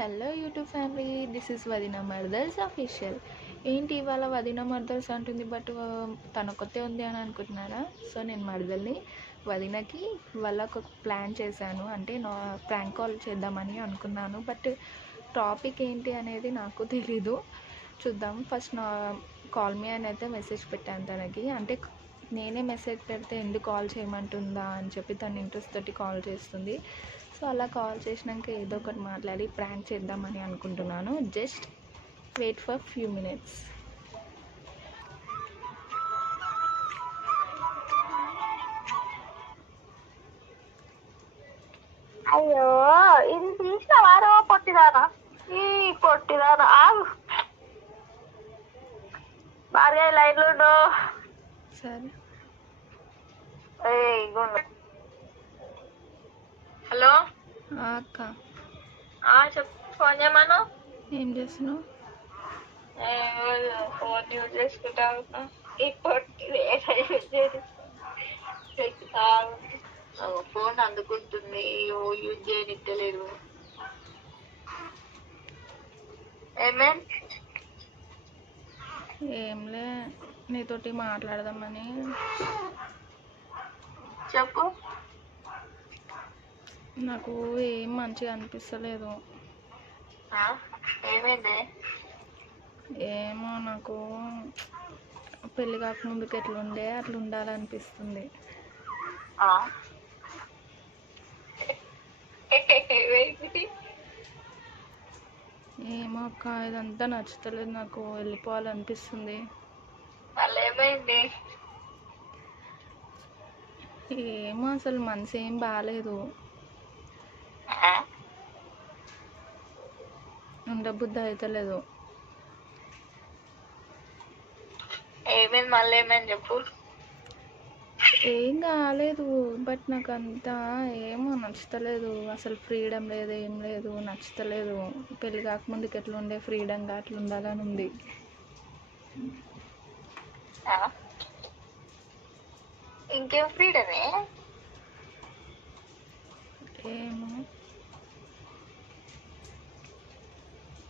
Hello YouTube family, this is వదిన మర్దల్స్ official. ఏంటి ఇవాళ వదిన మర్దల్స్ అంటుంది, బట్ తన కొత్త ఉంది అని అనుకుంటున్నారా? సో నేను మర్దల్ని. వదినకి వాళ్ళ ఒక ప్లాన్ చేశాను, అంటే నా ప్రాంక్ కాల్ చేద్దామని అనుకున్నాను. బట్ టాపిక్ ఏంటి అనేది నాకు తెలీదు. చూద్దాం. ఫస్ట్ నా కాల్ మీ అని అయితే మెసేజ్ పెట్టాను తనకి. అంటే నేనే మెసేజ్ పెడితే ఎందుకు కాల్ చేయమంటుందా అని చెప్పి తన ఇంట్రెస్ట్ తోటి కాల్ చేస్తుంది. సో అలా కాల్ చేసినాక ఏదో ఒకటి మాట్లాడి ప్రాంక్ చేద్దామని అనుకుంటున్నాను. Just wait for few minutes. అయ్యో, ఇది తీసిన వారమా పొట్టిదానా? ఈ పొట్టిదానా ఆగు. భార్య లైన్లో ఉండు. సరే. గుండు. హలో అక్క, చెప్పు. ఫోన్ చేయమను. ఏం చేస్తున్నావు? ఫోన్ యూజ్ చేసుకుంటా ఉన్నా. ఈ పొట్టిది ఫోన్ అందుకుంటుంది, యూజ్ చేయనిట్టలేదు. ఏంలే, నీతోటి మాట్లాడదామని. చెప్పు. నాకు ఏం మంచిగా అనిపిస్తలేదు. ఏమైంది? ఏమో, నాకు పెళ్ళి కాకముందుకు ఎట్లుండే అట్లా ఉండాలనిపిస్తుంది. ఏమో అక్క, ఇదంతా నచ్చుతలేదు నాకు. వెళ్ళిపోవాలనిపిస్తుంది. ఏమైంది? ఏమో, అసలు మనసు ఏం బాగాలేదు. ఉండబుద్ధి అవుతలేదు. ఏమైంది? మళ్ళీ ఏమైంది చెప్పు. ఏం కాలేదు, బట్ నాకు అంతా ఏమో నచ్చుతలేదు. అసలు ఫ్రీడమ్ లేదు, ఏం లేదు, నచ్చుతలేదు. పెళ్ళి కాకముందుకు ఎట్లుండే ఫ్రీడమ్గా అట్లా ఉండాలని ఉంది. ఇంకేం ఫ్రీడమే? ఏమో,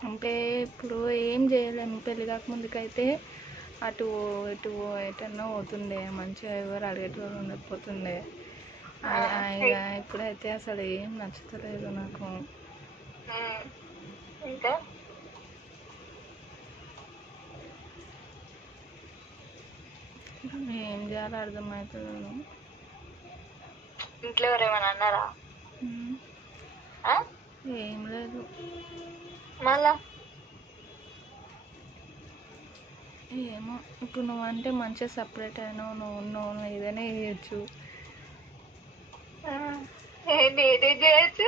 అంటే ఇప్పుడు ఏం చేయలేము. పెళ్ళి కాకముందుకైతే అటు ఇటు ఎటన్నా పోతుండే, మంచిగా ఎవరు అడిగేటోళ్ళు ఉండకపోతుండే. ఇక ఇప్పుడైతే అసలు ఏం నచ్చుతలేదు నాకు. ఇంకా ఏం చేయాలో అర్థమవుతుంది. ఇంట్లో ఎవరేమైనా అన్నారా? ఏం లేదు. మళ్ళా ఏమో, ఇప్పుడు నువ్వంటే మంచిగా సపరేట్ అయినావు, నువ్వు ఏదైనా చేయొచ్చు. నేనే చేయొచ్చు.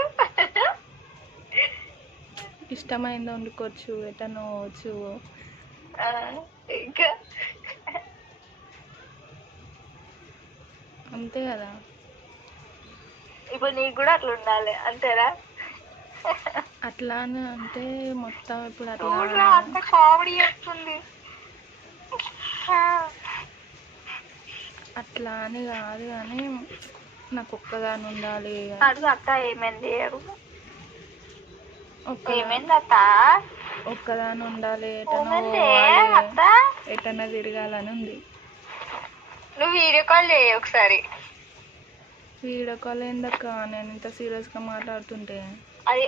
ఇష్టమైంది వండుకోవచ్చు, ఎటన్నా పోవచ్చు. ఇంకా అంతే కదా. ఇప్పుడు నీకు కూడా అట్లా ఉండాలి, అంతేనా? అట్లా అని అంటే మొత్తం ఇప్పుడు అట్లా అంత కామెడీ చేస్తుంది. అట్లా అని కాదు, కానీ నాకు ఒక్కదాని ఉండాలి. అడుగు అత్త, ఏమైంది? అడుగు. ఏమైంది అత్త? ఒక్కదాని ఉండాలి, ఎటన్నా తిరగాలని ఉంది. నువ్వు వీడియో కాల్ చేయి ఒకసారి. వీడియో కాల్ ఏందక్క, నేను ఇంత సీరియస్గా మాట్లాడుతుంటే. అది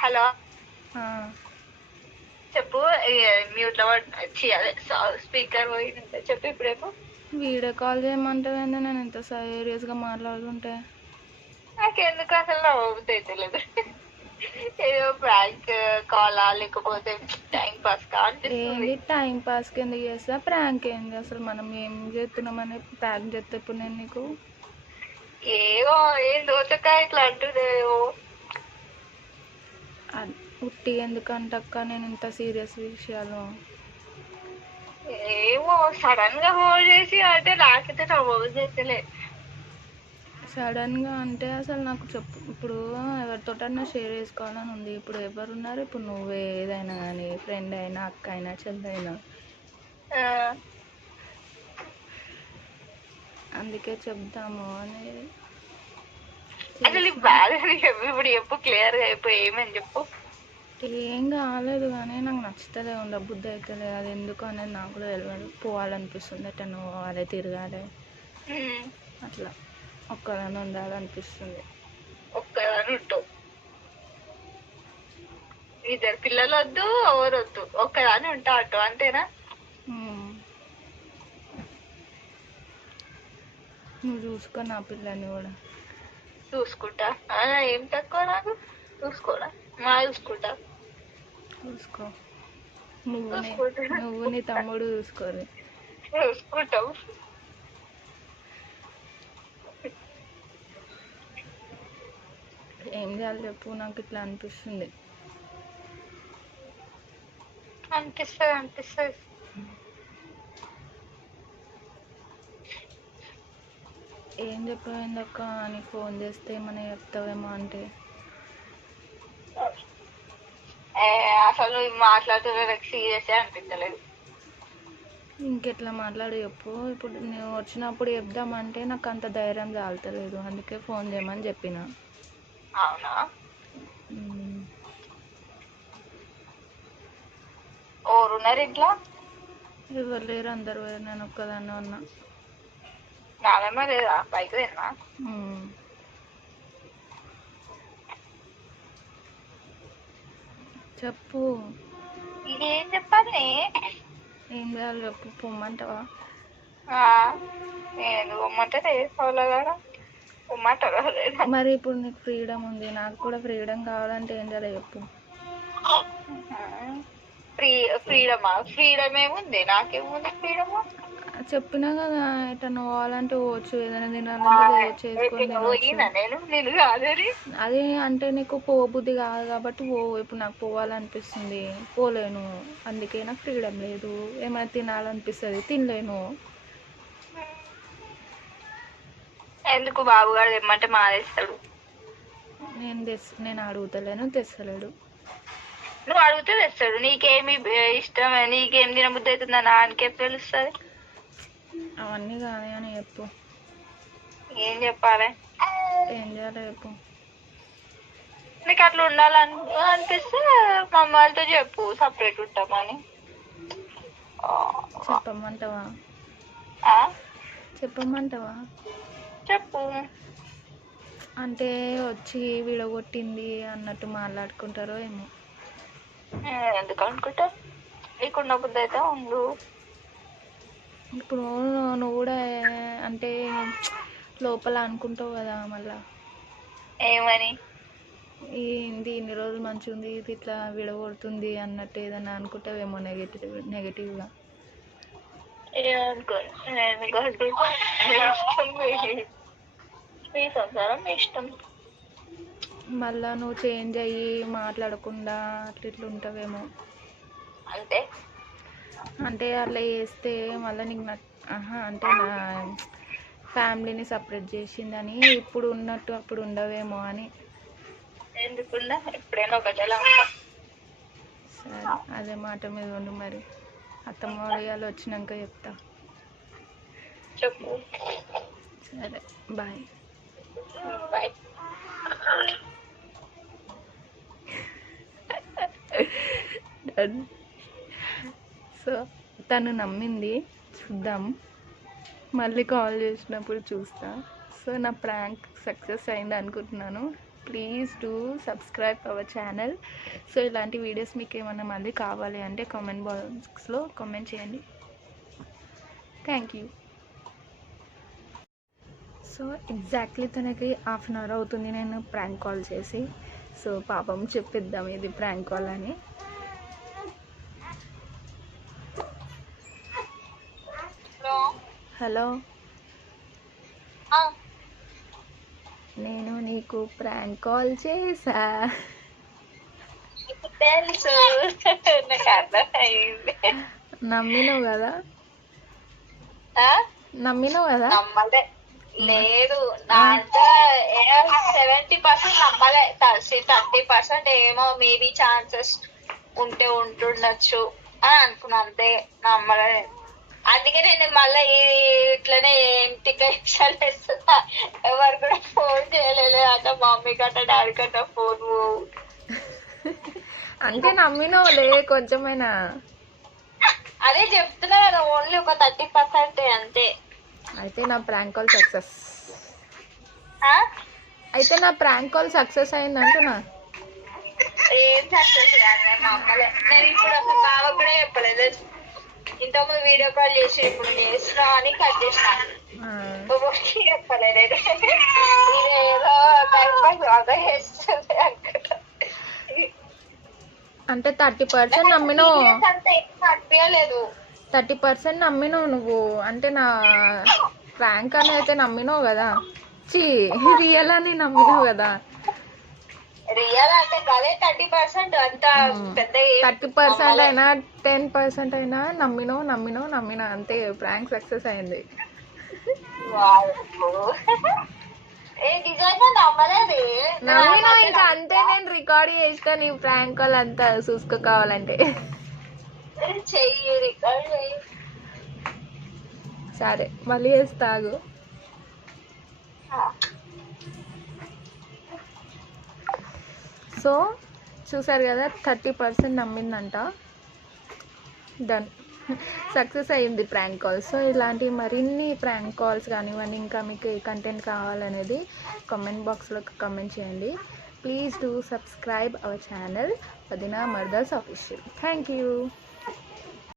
హలో చెప్పు. మ్యూట్ లో స్పీకర్ పోయిందంటే చెప్పు. ఇప్పుడేమో వీడియో కాల్ చేయమంటే నేను ఇంత సీరియస్గా మాట్లాడుతుంటే నాకెందుకు అసలు నవ్వుతుంది తెలియదు. ఏదో ప్రాంక్ కాలా లేకపోతే టైం పాస్ ఏంది? టైం పాస్కి ఎందుకు చేస్తా? ప్రాంక్ ఏంది? అసలు మనం ఏం చేస్తున్నామని ప్రాంక్ చేస్తే ఇప్పుడు నేను నీకు ఏమో ఏం దోచకాయ ఇట్లా అంటుందేమో. ఉట్టి ఎందుకంటక్క నేను ఇంత సీరియస్ విషయాలు. ఏమో సడన్ గా హోల్డ్ చేసి అంటే నాకైతే నా హోల్డ్ చేస్తలే. సడన్గా అంటే అసలు నాకు చెప్పు. ఇప్పుడు ఎవరితోటన్నా షేర్ చేసుకోవాలని ఉంది. ఇప్పుడు ఎవరున్నారు? ఇప్పుడు నువ్వే, ఏదైనా కానీ ఫ్రెండ్ అయినా, అక్క అయినా, చెల్లి అయినా. అందుకే చెప్దాము అనేది. అసలు బాగా చెప్పు. ఇప్పుడు చెప్పు, క్లియర్ గా అయిపోయి ఏమని చెప్పు. ఏం కాలేదు కానీ నాకు నచ్చుతలే ఉండబుద్ధి అవుతలే, అది ఎందుకు అనేది నాకు కూడా తెలియదు. పోవాలనిపిస్తుంది, ఎటన్నా పోవాలి, తిరగాలి, అట్లా ఒక్కదాన్ని ఉండాలనిపిస్తుంది. ఒక్కదాని ఉంటావు, ఇద్దరు పిల్లలు వద్దు, ఎవరు వద్దు, ఒక్కదాని ఉంటా అటు అంతేనా? నువ్వు చూసుకో నా పిల్లని కూడా. చూసుకుంటా, ఏం తక్కువ నాకు, చూసుకోరా మా చూసుకుంటా. చూసుకో, చూసుకుంటా, నువ్వు నీ తమ్ముడు చూసుకోరు. చూసుకుంటావు. ఏం చేయాలి చెప్పు, నాకు ఇట్లా అనిపిస్తుంది. అనిపిస్తుంది. ఏం చెప్పాయిందక్క అని ఫోన్ చేస్తే ఏమైనా చెప్తావేమో అంటే, అసలు నువ్వు మాట్లాడుతున్నా నాకు సీరియస్ అనిపించలేదు. ఇంకెట్లా మాట్లాడి చెప్పు. ఇప్పుడు నువ్వు వచ్చినప్పుడు చెప్దామంటే నాకు అంత ధైర్యం చాలతలేదు, అందుకే ఫోన్ చేయమని చెప్పిన. అవునా? ఎవరున్నారు ఇంట్లో? ఎవరు లేరు, అందరు నేను ఒక్కదాన్ని ఉన్నా. నాలేమో లేదా, బైక్ తిన్నా. చెప్పు, ఏం చెప్పాలి? ఏం చేయాలి చెప్పు, పొమ్మంటావా? నేను పొమ్మంటే తీసుకోవాలా? పొమ్మంటారా? మరి ఇప్పుడు నీకు ఫ్రీడమ్ ఉంది, నాకు కూడా ఫ్రీడమ్ కావాలంటే ఏం చేయాలి చెప్పు. ఫ్రీడమ్ ఏముంది, నాకేముంది ఫ్రీడమ్? చెప్పినా కదా, ఎటన్నా పోవాలంటే పోవచ్చు, ఏదైనా తినాలంటే చేసుకొని తినవచ్చు. నేను కాదని అదే అంటే నీకు పోబుద్ధి కాదు కాబట్టి ఇప్పుడు నాకు పోవాలనిపిస్తుంది, పోలేను, అందుకే నాకు ఫ్రీడమ్ లేదు. ఏమైనా తినాలనిపిస్తుంది, తినలేను. ఎందుకు? బాబు గారు తెమ్మంటే మానేస్తాడు. నేను అడుగుతలేను, తెస్తలేడు. నువ్వు అడిగితే తెస్తాడు. నీకేమి ఇష్టం, నీకేం తినబుద్ధి అవుతుందా నాన్నకేం తెలుస్తుంది? అవన్నీ కాదు అని చెప్పు. ఏం చెప్పాలి? ఏం చేయాలి చెప్పు. నీకు అట్లా ఉండాలని అనిపిస్తే మమ్మీ వాళ్ళతో చెప్పు, సపరేట్ ఉంటామని. చెప్పమంటావా? చెప్పమంటావా? చెప్పు. అంటే వచ్చి విడగొట్టింది అన్నట్టు మాట్లాడుకుంటారో ఏమో. ఎందుకు అనుకుంటా, నీకున్న బుద్ధి అయితే ఉండు. ఇప్పుడు నువ్వు కూడా అంటే లోపల అనుకుంటావు కదా మళ్ళా. ఏమని? ఏంది ఇన్ని రోజులు మంచిగా ఉంది, ఇది ఇట్లా విడగొడుతుంది అన్నట్టు ఏదన్నా అనుకుంటావేమో నెగటివ్గా. ఏమనుకో, మీ సంసారం మీ ఇష్టం. మళ్ళా నువ్వు చేంజ్ అయ్యి మాట్లాడకుండా అట్లా ఇట్లా ఉంటావేమో. అంటే అట్లా చేస్తే మళ్ళీ నీకు అంటే నా ఫ్యామిలీని సపరేట్ చేసిందని ఇప్పుడు ఉన్నట్టు అప్పుడు ఉండవేమో అని. ఎందుకున్నా, ఎప్పుడైనా ఒకటేలా. సరే, అదే మాట మీద ఉండు. మరి అత్తమ్మ వాళ్ళు వచ్చినాక చెప్తా. చెప్పు. సరే, బాయ్. బాయ్. సో తను నమ్మింది, చూద్దాం, మళ్ళీ కాల్ చేసినప్పుడు చూస్తా. సో నా ప్రాంక్ సక్సెస్ అయింది అనుకుంటున్నాను. Please do subscribe our channel. So ఇలాంటి వీడియోస్ మీకు ఏమైనా మళ్ళీ కావాలి అంటే కామెంట్ బాక్స్లో కామెంట్ చేయండి. Thank you. సో ఎగ్జాక్ట్లీ తనకి 1/2 అవర్ అవుతుంది నేను ప్రాంక్ కాల్ చేసి. సో పాపం చెప్పిద్దాం ఇది ప్రాంక్ కాల్ అని. హలో, నేను నీకు ప్రాంక్ కాల్ చేసా. తెలుసు, నాకు అర్థమైంది. నమ్మినావు కదా? నమ్మినావు కదా? నమ్మలే, లేదు నా అంటే 70% నమ్మలే, 30% ఏమో మేబీ ఛాన్సెస్ ఉంటుండొచ్చు అని అనుకున్నా, అంతే. నమ్మలే. అందుకే నేను మళ్ళీ ఇట్లనే ఇంటికి వేస్తున్నా. ఎవరు కూడా ఫోన్ చేయలేదు, అట మమ్మీ కట్ట డాడీ కట్ట ఫోన్. అంటే నమ్మినోలే కొంచెమైనా. అదే చెప్తున్నా కదా, ఓన్లీ ఒక 30% అంతే. అయితే నా ప్రాంక్ కాల్ సక్సెస్. అయితే నా ప్రాంక్ కాల్ సక్సెస్ అయింది అంటున్నా. ఏం సక్సెస్ కాదు, నమ్మలే. నేను ఇప్పుడు అసలు బావ కూడా చెప్పలేదు. ఇంతకుముందు వీడియో కాల్ చేసి ఇప్పుడు చేస్తున్నా అని కట్ చేసిన. చెప్పలేదు ఇదేదో టైం పాస్ బాగా చేస్తుంది అనుకుంటా. అంటే 30% నమ్మినావు. అనిపించలేదు. 30% నమ్మినావు నువ్వు. అంటే నా ప్రాంక్ అని అయితే నమ్మినావు కదా. రియల్ అని నమ్మినావు కదా. రియల్ అంటే అదే 30%. అంత పెద్ద 30% అయినా 10% అయినా నమ్మినా అంతే. ప్రాంక్ సక్సెస్ అయింది. నమ్మినా ఇంకా అంతే. నేను రికార్డ్ చేసిన నీ ప్రాంక్ కాల్ అంతా చూసుకో కావాలంటే. సరే మళ్ళీ చేస్తాగు. సో చూసారు కదా, 30% నమ్మిందంట. డన్, సక్సెస్ అయ్యింది ప్రాంక్ కాల్. సో ఇలాంటి మరిన్ని ప్రాంక్ కాల్స్ కానివ్వండి, ఇంకా మీకు ఏ కంటెంట్ కావాలనేది కామెంట్ బాక్స్లో కామెంట్ చేయండి. Please do subscribe our channel వదినా మర్దల్స్ ఆఫీషియల్. Thank you.